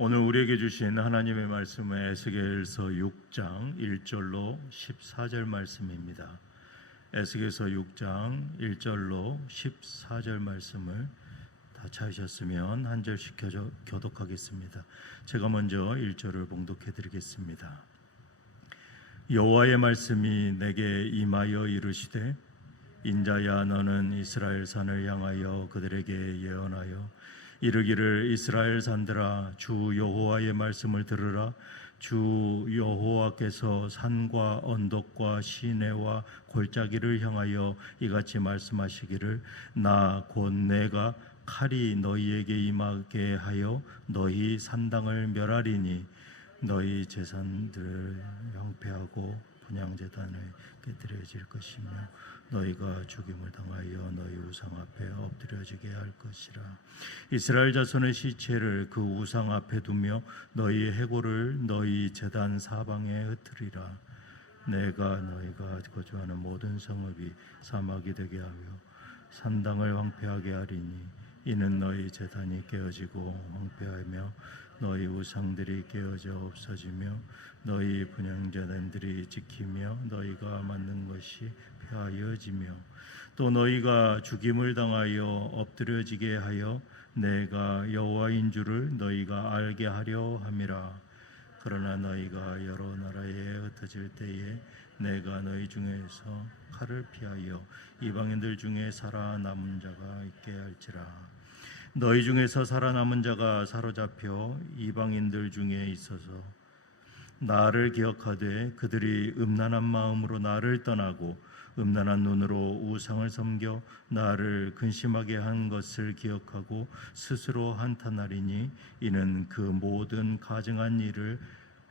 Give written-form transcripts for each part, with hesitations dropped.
오늘 우리에게 주신 하나님의 말씀은 에스겔서 6장 1절로 14절 말씀입니다. 에스겔서 6장 1절로 14절 말씀을 다 찾으셨으면 한 절씩 교독하겠습니다. 제가 먼저 1절을 봉독해 드리겠습니다. 여호와의 말씀이 내게 임하여 이르시되 인자야 너는 이스라엘 산을 향하여 그들에게 예언하여 이르기를 이스라엘 산들아 주 여호와의 말씀을 들으라. 주 여호와께서 산과 언덕과 시내와 골짜기를 향하여 이같이 말씀하시기를 나 곧 내가 칼이 너희에게 임하게 하여 너희 산당을 멸하리니 너희 제산들을 황폐하고 분향제단을 깨뜨려질 것이며 너희가 죽임을 당하여 너희 우상 앞에 엎드려지게 할 것이라. 이스라엘 자손의 시체를 그 우상 앞에 두며 너희 해골을 너희 제단 사방에 흩으리라. 내가 너희가 거주하는 모든 성읍이 사막이 되게 하여 산당을 황폐하게 하리니 이는 너희 제단이 깨어지고 황폐하며 너희 우상들이 깨어져 없어지며 너희 분향제단들이 지키며 너희가 만든 것이 폐하여지며 또 너희가 죽임을 당하여 엎드려지게 하여 내가 여호와인 줄을 너희가 알게 하려 함이라. 그러나 너희가 여러 나라에 흩어질 때에 내가 너희 중에서 칼을 피하여 이방인들 중에 살아남은 자가 있게 할지라. 너희 중에서 살아남은 자가 사로잡혀 이방인들 중에 있어서 나를 기억하되 그들이 음란한 마음으로 나를 떠나고 음란한 눈으로 우상을 섬겨 나를 근심하게 한 것을 기억하고 스스로 한탄하리니 이는 그 모든 가증한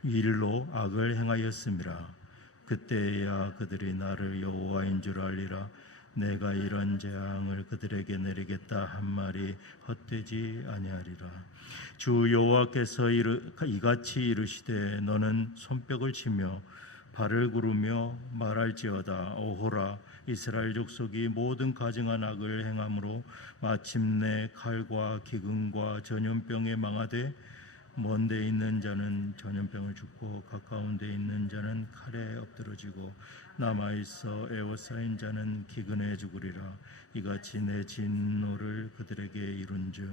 일로 악을 행하였음이라. 그때야 그들이 나를 여호와인 줄 알리라. 내가 이런 재앙을 그들에게 내리겠다 한 말이 헛되지 아니하리라. 주 여호와께서 이같이 이르시되 너는 손뼉을 치며 발을 구르며 말할지어다. 오호라 이스라엘 족속이 모든 가증한 악을 행함으로 마침내 칼과 기근과 전염병에 망하되 먼 데 있는 자는 전염병을 죽고 가까운 데 있는 자는 칼에 엎드러지고 남아있어 애워싸인 자는 기근에 죽으리라. 이같이 내 진노를 그들에게 이룬즉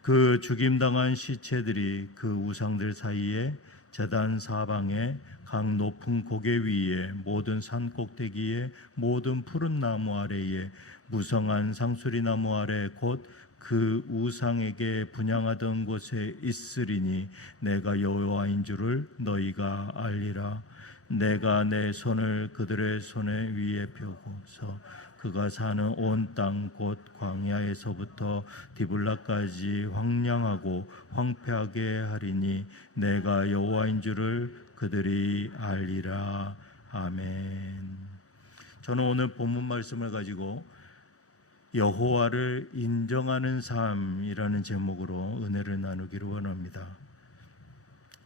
그 죽임당한 시체들이 그 우상들 사이에 제단 사방에 각 높은 고개 위에 모든 산 꼭대기에 모든 푸른 나무 아래에 무성한 상수리 나무 아래 곧 그 우상에게 분향하던 곳에 있으리니 내가 여호와인 줄을 너희가 알리라. 내가 내 손을 그들의 손에 위에 펴고서 그가 사는 온 땅 곧 광야에서부터 디블라까지 황량하고 황폐하게 하리니 내가 여호와인 줄을 그들이 알리라. 아멘. 저는 오늘 본문 말씀을 가지고 여호와를 인정하는 삶이라는 제목으로 은혜를 나누기를 원합니다.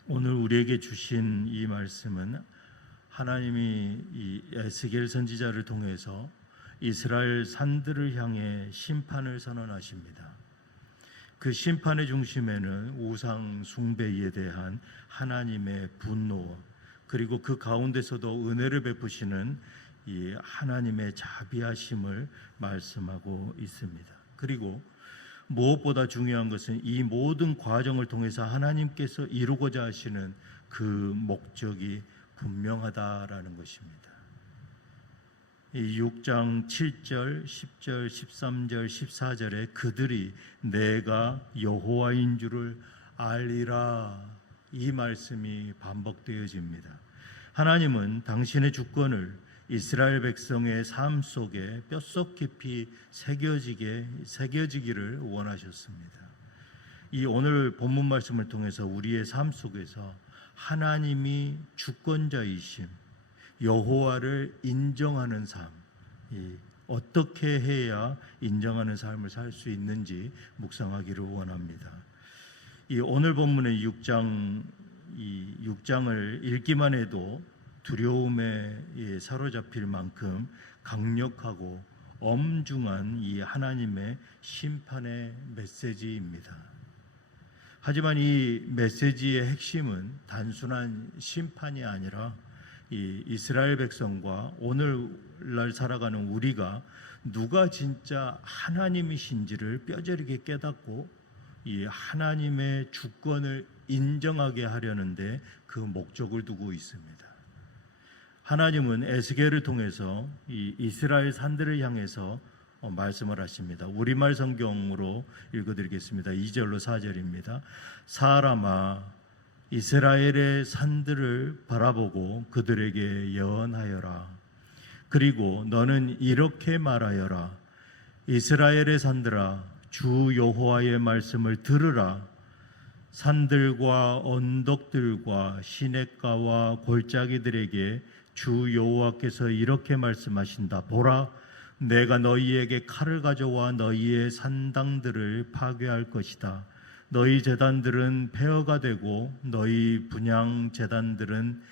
오늘 우리에게 주신 이 말씀은 하나님이 이 에스겔 선지자를 통해서 이스라엘 산들을 향해 심판을 선언하십니다. 그 심판의 중심에는 우상 숭배에 대한 하나님의 분노, 그리고 그 가운데서도 은혜를 베푸시는 이 하나님의 자비하심을 말씀하고 있습니다. 그리고 무엇보다 중요한 것은 이 모든 과정을 통해서 하나님께서 이루고자 하시는 그 목적이 분명하다라는 것입니다. 이 6장 7절, 10절, 13절, 14절에 그들이 내가 여호와인 줄을 알리라 이 말씀이 반복되어집니다. 하나님은 당신의 주권을 이스라엘 백성의 삶 속에 뼛속 깊이 새겨지기를 원하셨습니다. 이 오늘 본문 말씀을 통해서 우리의 삶 속에서 하나님이 주권자이심, 여호와를 인정하는 삶, 어떻게 해야 인정하는 삶을 살 수 있는지 묵상하기를 원합니다. 이 오늘 본문의 6장을 읽기만 해도 두려움에 사로잡힐 만큼 강력하고 엄중한 이 하나님의 심판의 메시지입니다. 하지만 이 메시지의 핵심은 단순한 심판이 아니라 이 이스라엘 백성과 오늘날 살아가는 우리가 누가 진짜 하나님이신지를 뼈저리게 깨닫고 이 하나님의 주권을 인정하게 하려는데 그 목적을 두고 있습니다. 하나님은 에스겔을 통해서 이 이스라엘 산들을 향해서 말씀을 하십니다. 우리말 성경으로 읽어드리겠습니다. 2절로 4절입니다. 사람아, 이스라엘의 산들을 바라보고 그들에게 예언하여라. 그리고 너는 이렇게 말하여라. 이스라엘의 산들아, 주 여호와의 말씀을 들으라. 산들과 언덕들과 시냇가와 골짜기들에게 주 여호와께서 이렇게 말씀하신다. 보라, 내가 너희에게 칼을 가져와 너희의 산당들을 파괴할 것이다. 너희 제단들은 폐허가 되고 너희 분향 제단들은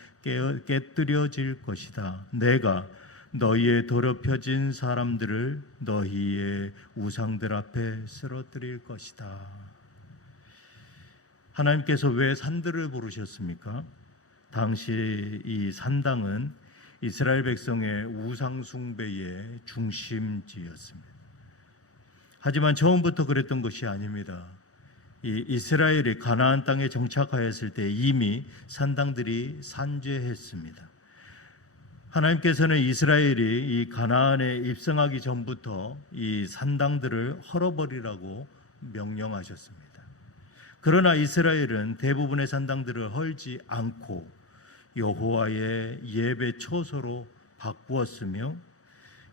깨뜨려질 것이다. 내가 너희의 더럽혀진 사람들을 너희의 우상들 앞에 쓰러뜨릴 것이다. 하나님께서 왜 산들을 부르셨습니까? 당시 이 산당은 이스라엘 백성의 우상 숭배의 중심지였습니다. 하지만 처음부터 그랬던 것이 아닙니다. 이 이스라엘이 가나안 땅에 정착하였을 때 이미 산당들이 산죄했습니다. 하나님께서는 이스라엘이 이 가나안에 입성하기 전부터 이 산당들을 헐어버리라고 명령하셨습니다. 그러나 이스라엘은 대부분의 산당들을 헐지 않고 여호와의 예배 처소로 바꾸었으며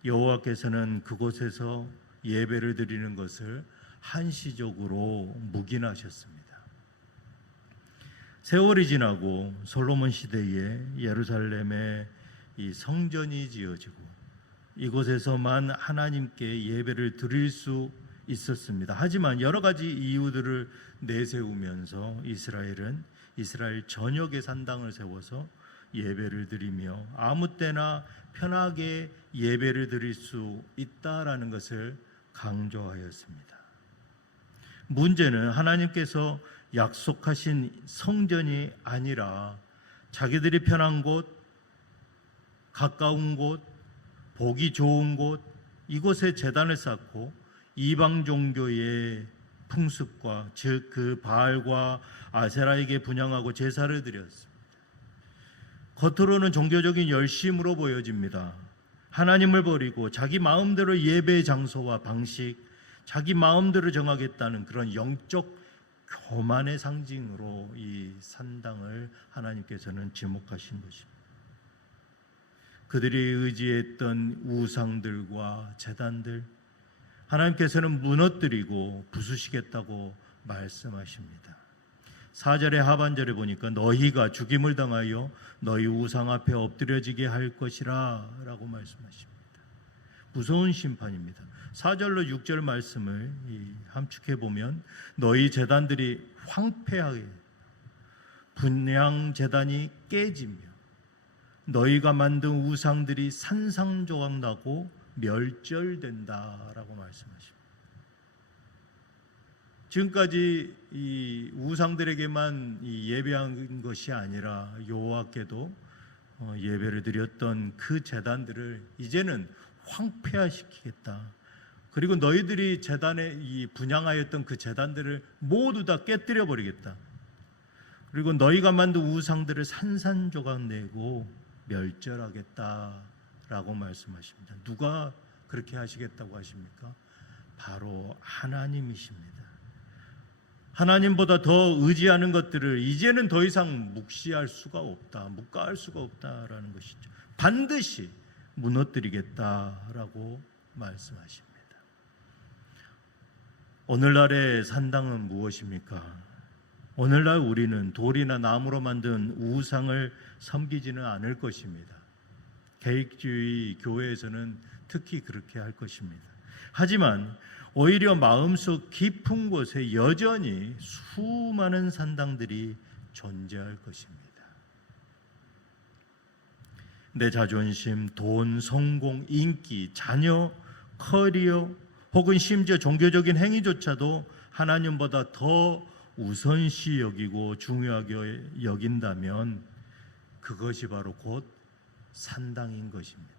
여호와께서는 그곳에서 예배를 드리는 것을 한시적으로 묵인하셨습니다. 세월이 지나고 솔로몬 시대에 예루살렘에 이 성전이 지어지고 이곳에서만 하나님께 예배를 드릴 수 있었습니다. 하지만 여러 가지 이유들을 내세우면서 이스라엘은 이스라엘 전역의 산당을 세워서 예배를 드리며 아무 때나 편하게 예배를 드릴 수 있다라는 것을 강조하였습니다. 문제는 하나님께서 약속하신 성전이 아니라 자기들이 편한 곳, 가까운 곳, 보기 좋은 곳, 이곳에 제단을 쌓고 이방 종교의 풍습과 즉 그 바알과 아세라에게 분향하고 제사를 드렸습니다. 겉으로는 종교적인 열심으로 보여집니다. 하나님을 버리고 자기 마음대로 예배의 장소와 방식, 자기 마음대로 정하겠다는 그런 영적 교만의 상징으로 이 산당을 하나님께서는 지목하신 것입니다. 그들이 의지했던 우상들과 제단들, 하나님께서는 무너뜨리고 부수시겠다고 말씀하십니다. 4절의 하반절에 보니까 너희가 죽임을 당하여 너희 우상 앞에 엎드려지게 할 것이라 라고 말씀하십니다. 무서운 심판입니다. 4절로 6절 말씀을 함축해 보면 너희 제단들이 황폐하게 분향 제단이 깨지며 너희가 만든 우상들이 산산조각 나고 멸절된다라고 말씀하십니다. 지금까지 이 우상들에게만 예배한 것이 아니라 여호와께도 예배를 드렸던 그 제단들을 이제는 황폐화시키겠다. 그리고 너희들이 제단에 이 분향하였던 그 제단들을 모두 다 깨뜨려 버리겠다. 그리고 너희가 만든 우상들을 산산조각 내고 멸절하겠다라고 말씀하십니다. 누가 그렇게 하시겠다고 하십니까? 바로 하나님이십니다. 하나님보다 더 의지하는 것들을 이제는 더 이상 묵시할 수가 없다, 묵과할 수가 없다라는 것이죠. 반드시 무너뜨리겠다라고 말씀하십니다. 오늘날의 산당은 무엇입니까? 오늘날 우리는 돌이나 나무로 만든 우상을 섬기지는 않을 것입니다. 개혁주의 교회에서는 특히 그렇게 할 것입니다. 하지만 오히려 마음속 깊은 곳에 여전히 수많은 산당들이 존재할 것입니다. 내 자존심, 돈, 성공, 인기, 자녀, 커리어 혹은 심지어 종교적인 행위조차도 하나님보다 더 우선시 여기고 중요하게 여긴다면 그것이 바로 곧 산당인 것입니다.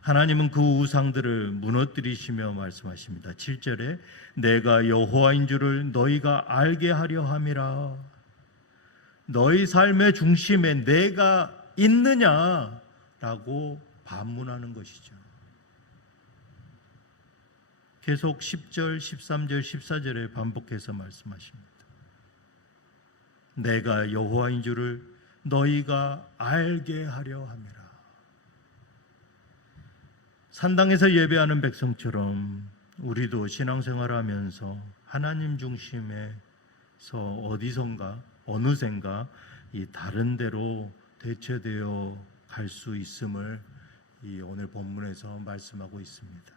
하나님은 그 우상들을 무너뜨리시며 말씀하십니다. 7절에 내가 여호와인 줄을 너희가 알게 하려 함이라. 너희 삶의 중심에 내가 있느냐라고 반문하는 것이죠. 계속 10절, 13절, 14절에 반복해서 말씀하십니다. 내가 여호와인 줄을 너희가 알게 하려 함이라. 산당에서 예배하는 백성처럼 우리도 신앙생활하면서 하나님 중심에서 어디선가 어느샌가 이 다른 데로 대체되어 갈 수 있음을 이 오늘 본문에서 말씀하고 있습니다.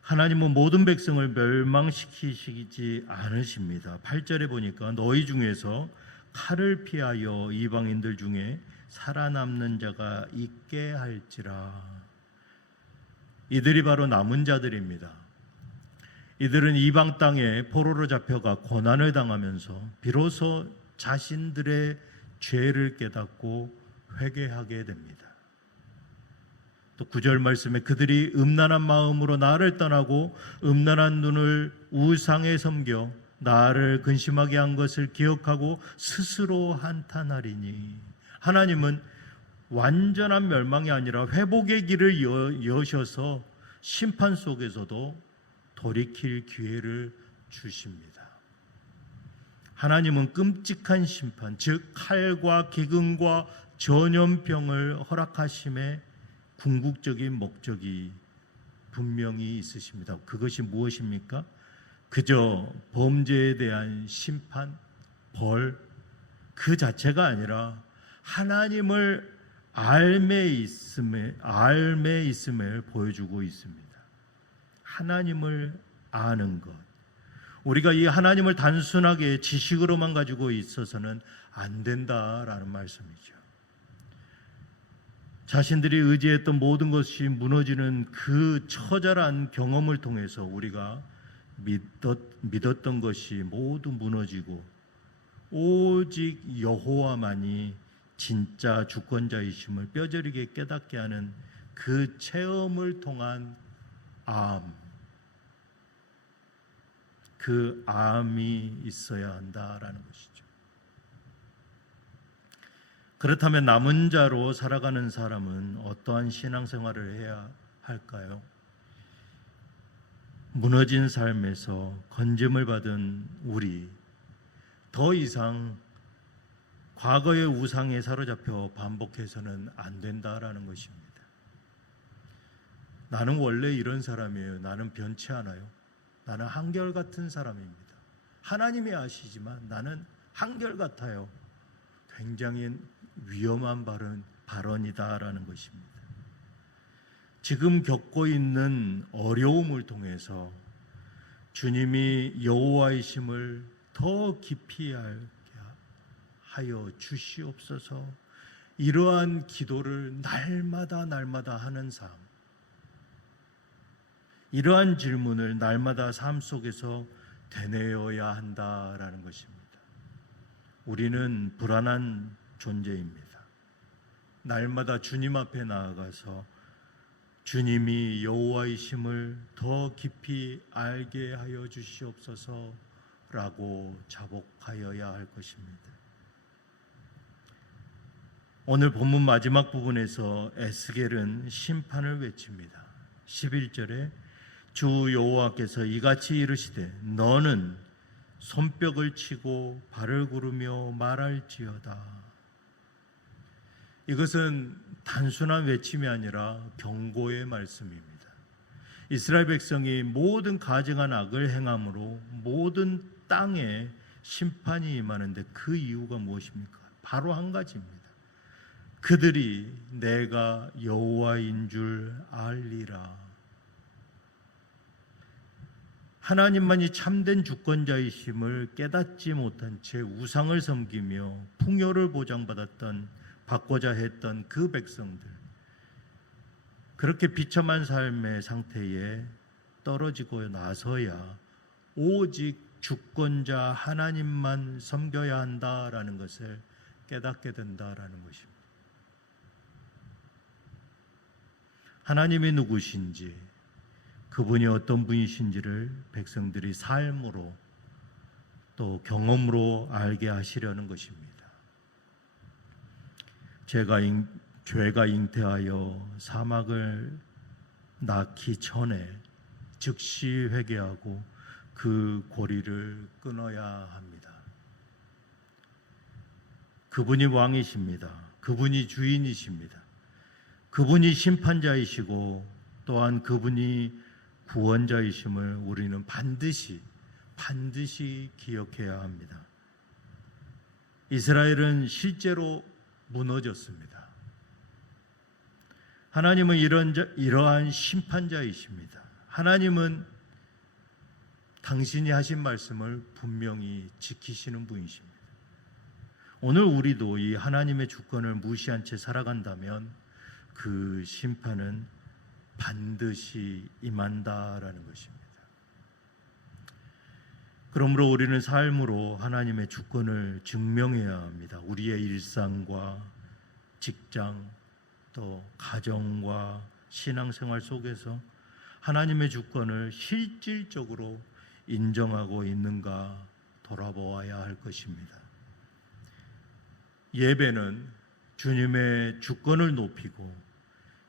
하나님은 모든 백성을 멸망시키시지 않으십니다. 8절에 보니까 너희 중에서 칼을 피하여 이방인들 중에 살아남는 자가 있게 할지라. 이들이 바로 남은 자들입니다. 이들은 이방 땅에 포로로 잡혀가 고난을 당하면서 비로소 자신들의 죄를 깨닫고 회개하게 됩니다. 또 9절 말씀에 그들이 음란한 마음으로 나를 떠나고 음란한 눈을 우상에 섬겨 나를 근심하게 한 것을 기억하고 스스로 한탄하리니. 하나님은 완전한 멸망이 아니라 회복의 길을 여셔서 심판 속에서도 돌이킬 기회를 주십니다. 하나님은 끔찍한 심판, 즉 칼과 기근과 전염병을 허락하심에 궁극적인 목적이 분명히 있으십니다. 그것이 무엇입니까? 그저 범죄에 대한 심판, 벌 그 자체가 아니라 하나님을 알매 있음을 보여주고 있습니다. 하나님을 아는 것. 우리가 이 하나님을 단순하게 지식으로만 가지고 있어서는 안 된다라는 말씀이죠. 자신들이 의지했던 모든 것이 무너지는 그 처절한 경험을 통해서 우리가 믿었던 것이 모두 무너지고 오직 여호와만이 진짜 주권자이심을 뼈저리게 깨닫게 하는 그 체험을 통한 그 암이 있어야 한다라는 것이죠. 그렇다면 남은 자로 살아가는 사람은 어떠한 신앙생활을 해야 할까요? 무너진 삶에서 건짐을 받은 우리, 더 이상 과거의 우상에 사로잡혀 반복해서는 안 된다라는 것입니다. 나는 원래 이런 사람이에요. 나는 변치 않아요. 나는 한결같은 사람입니다. 하나님이 아시지만 나는 한결같아요. 굉장히 위험한 발언이다라는 것입니다. 지금 겪고 있는 어려움을 통해서 주님이 여호와이심을 더 깊이 알게 하여 주시옵소서. 이러한 기도를 날마다 하는 삶, 이러한 질문을 날마다 삶 속에서 되뇌어야 한다라는 것입니다. 우리는 불안한 존재입니다. 날마다 주님 앞에 나아가서 주님이 여호와이심을 더 깊이 알게 하여 주시옵소서라고 자복하여야 할 것입니다. 오늘 본문 마지막 부분에서 에스겔은 심판을 외칩니다. 11절에 주 여호와께서 이같이 이르시되 너는 손뼉을 치고 발을 구르며 말할지어다. 이것은 단순한 외침이 아니라 경고의 말씀입니다. 이스라엘 백성이 모든 가증한 악을 행함으로 모든 땅에 심판이 임하는데 그 이유가 무엇입니까? 바로 한 가지입니다. 그들이 내가 여호와인 줄 알리라. 하나님만이 참된 주권자이심을 깨닫지 못한 채 우상을 섬기며 풍요를 보장받았던 받고자 했던 그 백성들, 그렇게 비참한 삶의 상태에 떨어지고 나서야 오직 주권자 하나님만 섬겨야 한다라는 것을 깨닫게 된다라는 것입니다. 하나님이 누구신지, 그분이 어떤 분이신지를 백성들이 삶으로 또 경험으로 알게 하시려는 것입니다. 죄가 잉태하여 사막을 낳기 전에 즉시 회개하고 그 고리를 끊어야 합니다. 그분이 왕이십니다. 그분이 주인이십니다. 그분이 심판자이시고 또한 그분이 구원자이심을 우리는 반드시 기억해야 합니다. 이스라엘은 실제로 무너졌습니다. 하나님은 이러한 심판자이십니다. 하나님은 당신이 하신 말씀을 분명히 지키시는 분이십니다. 오늘 우리도 이 하나님의 주권을 무시한 채 살아간다면 그 심판은 반드시 임한다라는 것입니다. 그러므로 우리는 삶으로 하나님의 주권을 증명해야 합니다. 우리의 일상과 직장, 또 가정과 신앙생활 속에서 하나님의 주권을 실질적으로 인정하고 있는가 돌아보아야 할 것입니다. 예배는 주님의 주권을 높이고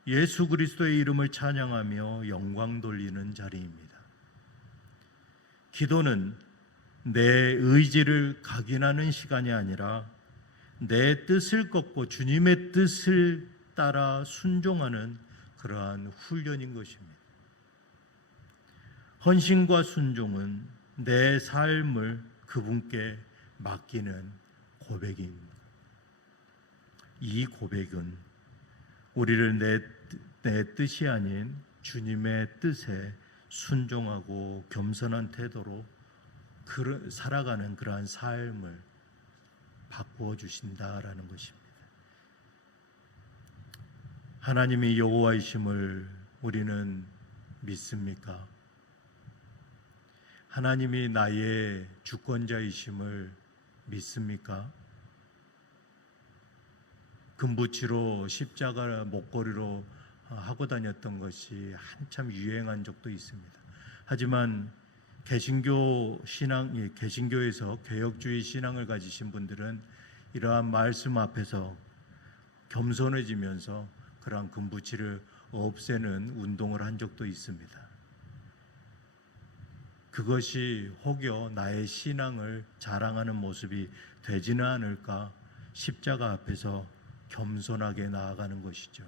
예수 그리스도의 이름을 찬양하며 영광 돌리는 자리입니다. 기도는 내 의지를 각인하는 시간이 아니라 내 뜻을 꺾고 주님의 뜻을 따라 순종하는 그러한 훈련인 것입니다. 헌신과 순종은 내 삶을 그분께 맡기는 고백입니다. 이 고백은 우리를 내 뜻이 아닌 주님의 뜻에 순종하고 겸손한 태도로 살아가는 그러한 삶을 바꾸어 주신다라는 것입니다. 하나님이 여호와이심을 우리는 믿습니까? 하나님이 나의 주권자이심을 믿습니까? 금붙이로 십자가 목걸이로 하고 다녔던 것이 한참 유행한 적도 있습니다. 하지만 개신교에서 개혁주의 신앙을 가지신 분들은 이러한 말씀 앞에서 겸손해지면서 그러한 금붙이를 없애는 운동을 한 적도 있습니다. 그것이 혹여 나의 신앙을 자랑하는 모습이 되지는 않을까 십자가 앞에서 겸손하게 나아가는 것이죠.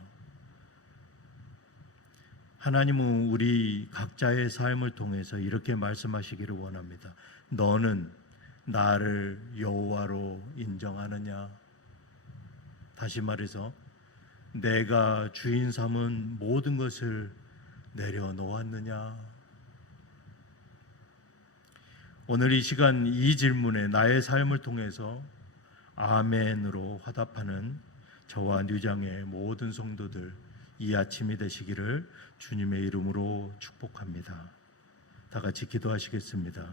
하나님은 우리 각자의 삶을 통해서 이렇게 말씀하시기를 원합니다. 너는 나를 여호와로 인정하느냐? 다시 말해서 내가 주인 삼은 모든 것을 내려놓았느냐? 오늘 이 시간 이 질문에 나의 삶을 통해서 아멘으로 화답하는 저와 뉴장의 모든 성도들 이 아침이 되시기를 주님의 이름으로 축복합니다. 다 같이 기도하시겠습니다.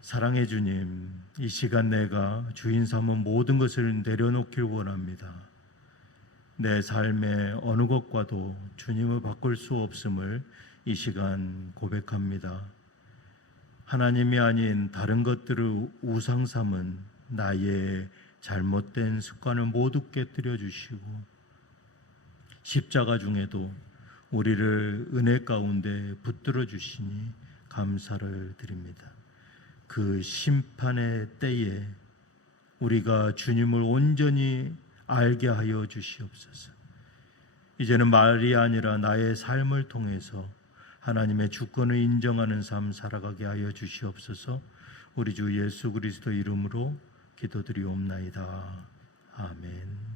사랑의 주님, 이 시간 내가 주인 삼은 모든 것을 내려놓길 원합니다. 내 삶의 어느 것과도 주님을 바꿀 수 없음을 이 시간 고백합니다. 하나님이 아닌 다른 것들을 우상 삼은 나의 잘못된 습관을 모두 깨뜨려 주시고 십자가 중에도 우리를 은혜 가운데 붙들어 주시니 감사를 드립니다. 그 심판의 때에 우리가 주님을 온전히 알게 하여 주시옵소서. 이제는 말이 아니라 나의 삶을 통해서 하나님의 주권을 인정하는 삶 살아가게 하여 주시옵소서. 우리 주 예수 그리스도 이름으로 기도드리옵나이다. 아멘.